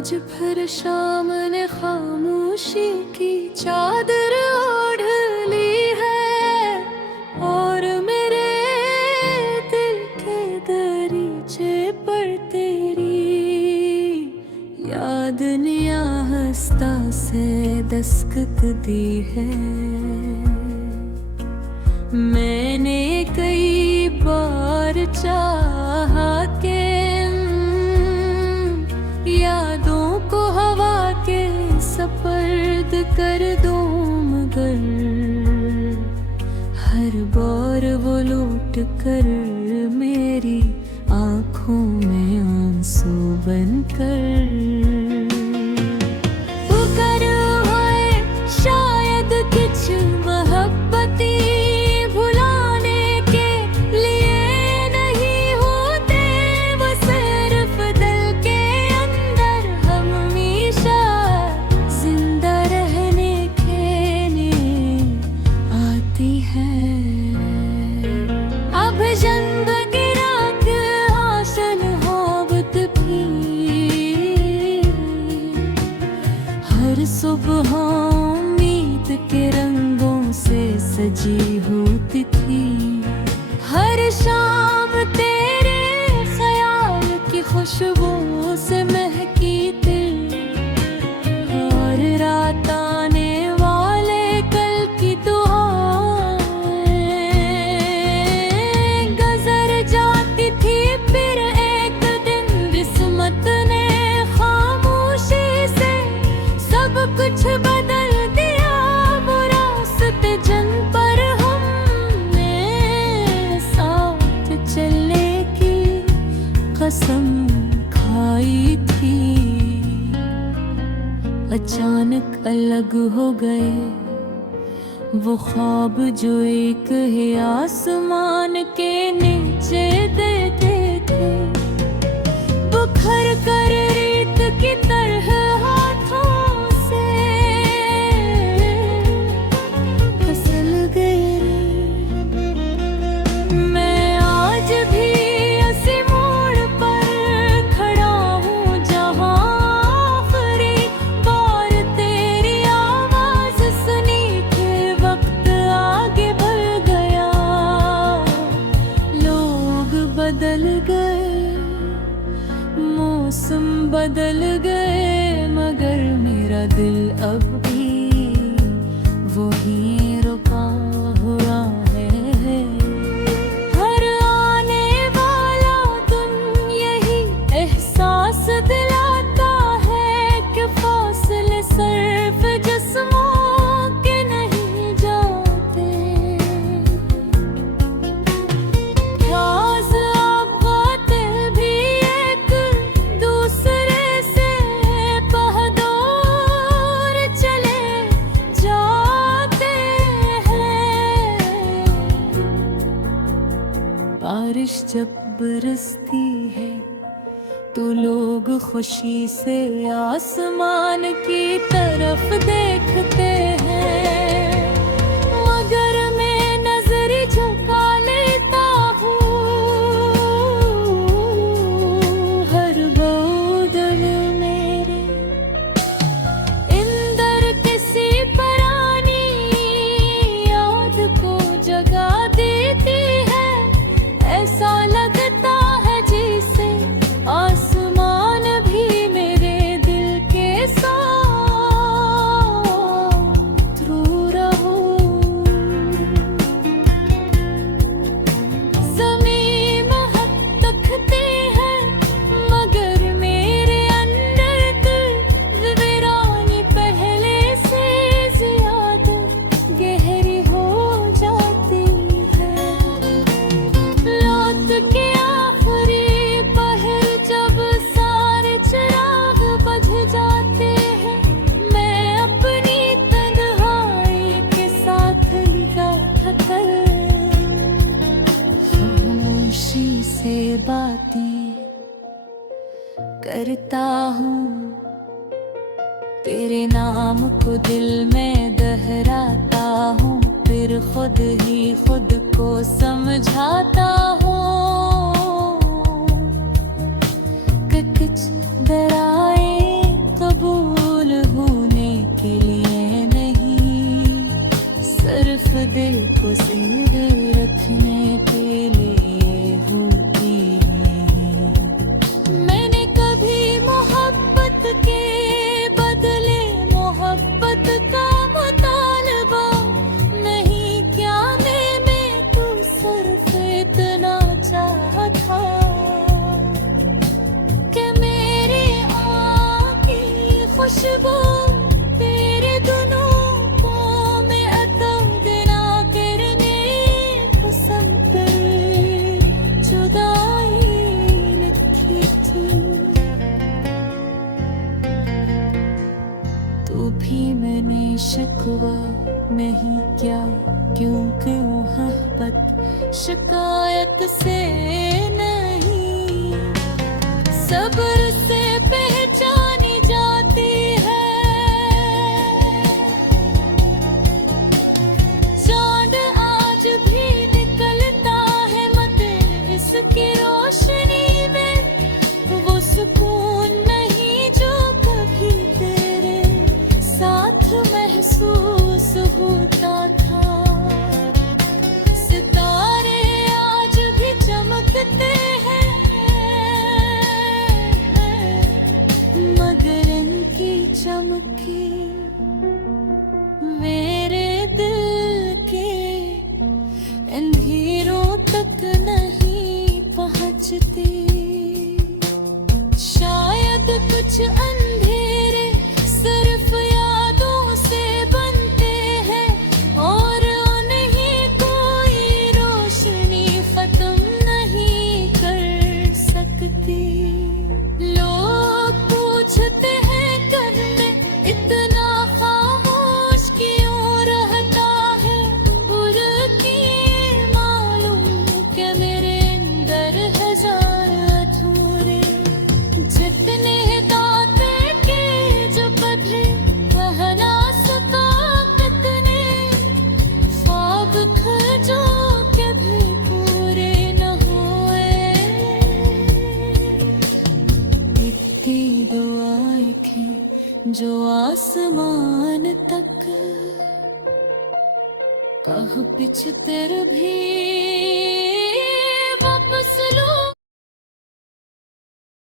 आज फिर शाम ने खामोशी की चादर ओढ़ ली है और मेरे दिल के दरीचे पर तेरी याद ने आहिस्ता से दस्तक दी है। मैंने कई बार चाहा के यादों को हवा के सपर्द कर दूं, मगर हर बार वो लौट कर मेरी आंखों में आंसू बनकर पुकार आए। शायद कुछ मोहब्बती भुलाने के लिए नहीं होते, वो सिर्फ दिल के अंदर हमेशा जिंदा रहने के लिए आती है। अब जंग गिरा के आसन होवत भी हर सुबह उम्मीद के रंगों से सजी होती थी। हर शाम तेरे ख्याल की खुशबू से महकी थी और रात आने वाले कल की दुआएं गुजर जाती थी। फिर एक दिन किस्मत ने खामोशी से सब कुछ बदल दिया। वो रास्ते जिन पर हमने साथ चलने की कसम खाई थी, अचानक अलग हो गए। वो ख्वाब जो एक ही आसमान के नीचे देते थे, बुखर कर रेत की तरह हाथों से फिसल गए। मैं आज भी उसी मोड़ पर खड़ा हूँ जहाँ आखिरी बार तेरी आवाज सुनी के वक्त आगे बढ़ गया। लोग बदल गए, मौसम बदल गए, मगर मेरा दिल अब भी वही रुका हुआ है। हर आने वाला दिन यही एहसास दिलाता है कि फासले सिर्फ जिस्मों के नहीं जाते। राज अब बातें भी एक दूसरे से बहदूर चले जाते हैं। बारिश जब बरसती है तो लोग खुशी से आसमान की तरफ देखते हैं, मगर मैं नजर झुका लेता हूँ। हर बादल मेरे अंदर किसी पुरानी याद को जगा देती है। ऐसा लगता है जैसे आसमान भी मेरे दिल के साथ रो रहा। ज़मीन हद तकती है, मगर मेरे अंदर दिल वीरानी पहले से ज्यादा गहरी हो जाती है। रात के आखिरी पहर जब सारे चिराग बुझ जाते हैं, मैं अपनी तन्हाई के साथ निगाह कर खामोशी से बातें करता हूँ। तेरे नाम को दिल में दोहराता हूँ, फिर खुद ही खुद को समझाता हूँ कि कुछ डराए सब्र से पहचानी जाती है। चांद आज भी निकलता है मत इसकी रोशनी में, वो सुकून नहीं जो कभी तेरे साथ महसूस होता था। सितारे आज भी चमकते हैं मगर इनकी चमके मेरे दिल के अंधेरों तक नहीं पहुंचती। शायद कुछ अंधेरे सिर्फ यादों से बनते हैं और उन्हें कोई रोशनी खत्म नहीं कर सकती। लोग पूछते हैं कब मैं इतना खामोश क्यों रहता है, और की मालूम कि मेरे अंदर हजार अधूरे जितने दाते के जो बधे कह ना सका कितने ख्वाब जो कभी पूरे न हुए। इतनी दुआएं थी जो आसमान तक कह पिछतर भी